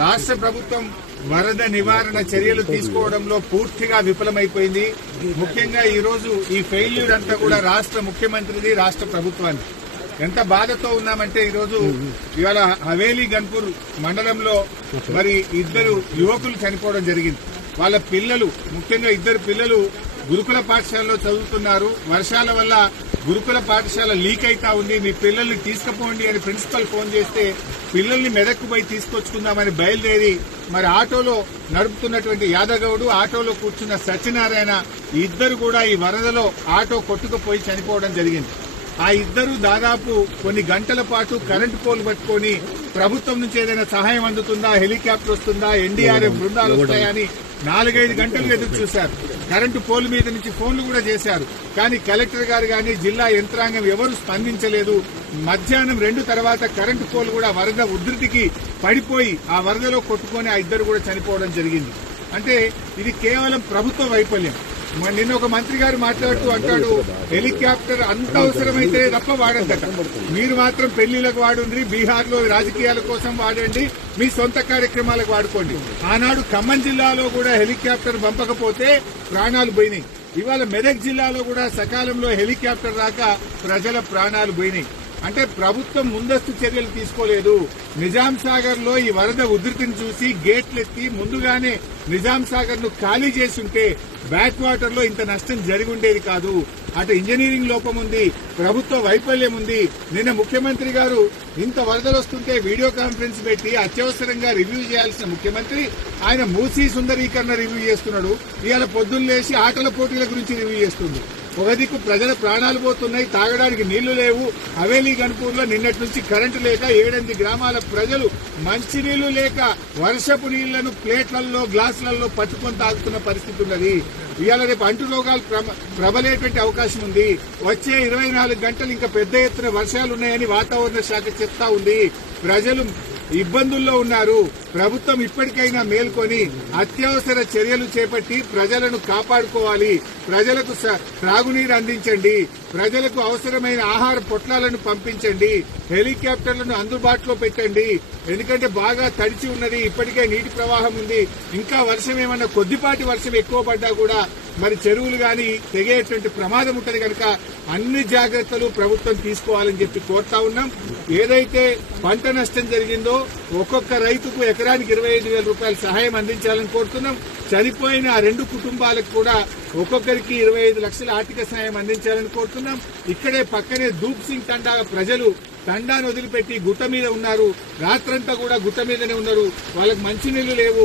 రాష్ట్ర ప్రభుత్వం వరద నివారణ చర్యలు తీసుకోవడంలో పూర్తిగా విఫలమైపోయింది. ముఖ్యంగా ఈ రోజు ఈ ఫెయిల్యూర్ అంతా కూడా రాష్ట్ర ముఖ్యమంత్రిది, రాష్ట్ర ప్రభుత్వాన్ని. ఎంత బాధతో ఉన్నామంటే ఈరోజు ఇవాళ హవేలీ గన్పూర్ మండలంలో మరి ఇద్దరు యువకులు చనిపోవడం జరిగింది. వాళ్ళ పిల్లలు, ముఖ్యంగా ఇద్దరు పిల్లలు గురుకుల పాఠశాలలో చదువుతున్నారు. వర్షాల వల్ల గురుకుల పాఠశాల లీక్ అయితా ఉంది, మీ పిల్లల్ని తీసుకుపోండి అని ప్రిన్సిపల్ ఫోన్ చేస్తే పిల్లల్ని మెదక్కు పోయి తీసుకొచ్చుకుందామని బయలుదేరి మరి ఆటోలో నడుపుతున్నటువంటి యాదగౌడు, ఆటోలో కూర్చున్న సత్యనారాయణ ఇద్దరు కూడా ఈ వరదలో ఆటో కొట్టుకుపోయి చనిపోవడం జరిగింది. ఆ ఇద్దరు దాదాపు కొన్ని గంటల పాటు కరెంటు పోలు పట్టుకొని ప్రభుత్వం నుంచి ఏదైనా సహాయం అందుతుందా, హెలికాప్టర్ వస్తుందా, ఎన్డీఆర్ఎఫ్ బృందాలు వస్తాయని 4-5 గంటలు ఎదురు చూశారు. కరెంటు పోలు మీద నుంచి ఫోన్లు కూడా చేశారు. కానీ కలెక్టర్ గారు గాని జిల్లా యంత్రాంగం ఎవరు స్పందించలేదు. మధ్యాహ్నం 2 తర్వాత కరెంటు పోలు కూడా వరద ఉధృతికి పడిపోయి ఆ వరదలో కొట్టుకొని ఆ ఇద్దరు కూడా చనిపోవడం జరిగింది. అంటే ఇది కేవలం ప్రభుత్వ వైఫల్యం. నిన్న ఒక మంత్రి గారు మాట్లాడుతూ అంటాడు, హెలికాప్టర్ అంత అవసరమైతే తప్ప వాడద్దట, మీరు మాత్రం పెళ్లిళ్లకు వాడండి, బీహార్ లో రాజకీయాల కోసం వాడండి, మీ సొంత కార్యక్రమాలకు వాడుకోండి. ఆనాడు ఖమ్మం జిల్లాలో కూడా హెలికాప్టర్ పంపకపోతే ప్రాణాలు పోయినాయి. ఇవాళ మెదక్ జిల్లాలో కూడా సకాలంలో హెలికాప్టర్ రాక ప్రజల ప్రాణాలు పోయినాయి. అంటే ప్రభుత్వం ముందస్తు చర్యలు తీసుకోలేదు. నిజాం సాగర్ లో ఈ వరద ఉధృతిని చూసి గేట్లెత్తి ముందుగానే నిజాం సాగర్ ను ఖాళీ చేసి ఉంటే బ్యాక్ వాటర్ లో ఇంత నష్టం జరిగి ఉండేది కాదు. అటు ఇంజనీరింగ్ లోపం ఉంది, ప్రభుత్వ వైఫల్యం ఉంది. నిన్న ముఖ్యమంత్రి గారు ఇంత వరదలు వస్తుంటే వీడియో కాన్ఫరెన్స్ పెట్టి అత్యవసరంగా రివ్యూ చేయాల్సిన ముఖ్యమంత్రి ఆయన మూసీ సుందరీకరణ రివ్యూ చేస్తున్నాడు. ఇవాళ పొద్దున్న లేచి ఆటల పోటీల గురించి రివ్యూ చేస్తుంది. ఒక దిక్కు ప్రజల ప్రాణాలు పోతున్నాయి, తాగడానికి నీళ్లు లేవు. హవేలీ గన్పూర్ లో నిన్నటి నుంచి కరెంటు లేక 7-8 గ్రామాల ప్రజలు మంచినీళ్లు లేక వర్షపు నీళ్లను ప్లేట్లలో, గ్లాసులలో పట్టుకొని తాగుతున్న పరిస్థితి ఉన్నది. ఇవాళ రేపు అంటురోగాలు ప్రబలేటువంటి అవకాశం ఉంది. వచ్చే 24 గంటలు ఇంకా పెద్ద ఎత్తున వర్షాలున్నాయని వాతావరణ శాఖ చెప్తా ఉంది. ప్రజలు ఇబ్బందుల్లో ఉన్నారు. ప్రభుత్వం ఇప్పటికైనా మేల్కొని అత్యవసర చర్యలు చేపట్టి ప్రజలను కాపాడుకోవాలి. ప్రజలకు త్రాగునీరు అందించండి, ప్రజలకు అవసరమైన ఆహార పొట్లాలను పంపించండి, హెలికాప్టర్లను అందుబాటులో పెట్టండి. ఎందుకంటే బాగా తడిచి ఉన్నది, ఇప్పటికే నీటి ప్రవాహం ఉంది. ఇంకా వర్షం ఏమన్నా కొద్దిపాటి వర్షం ఎక్కువ పడ్డా కూడా మరి చెరువులు గాని తెగేటువంటి ప్రమాదం ఉంటది కనుక అన్ని జాగ్రత్తలు ప్రభుత్వం తీసుకోవాలని చెప్పి కోరుతా ఉన్నాం. ఏదైతే పంట నష్టం జరిగిందో ఒక్కొక్క రైతుకు ఎకరానికి 25,000 రూపాయల సహాయం అందించాలని కోరుతున్నాం. చనిపోయిన ఆ 2 కుటుంబాలకు కూడా ఒక్కొక్కరికి 25 లక్షల ఆర్థిక సహాయం అందించాలని కోరుతున్నాం. ఇక్కడే పక్కనే దూప్ సింగ్ తండా ప్రజలు తండాను వదిలిపెట్టి గుట్ట మీద ఉన్నారు. రాత్రంతా కూడా గుట్ట మీదనే ఉన్నారు. వాళ్ళకి మంచినీళ్లు లేవు.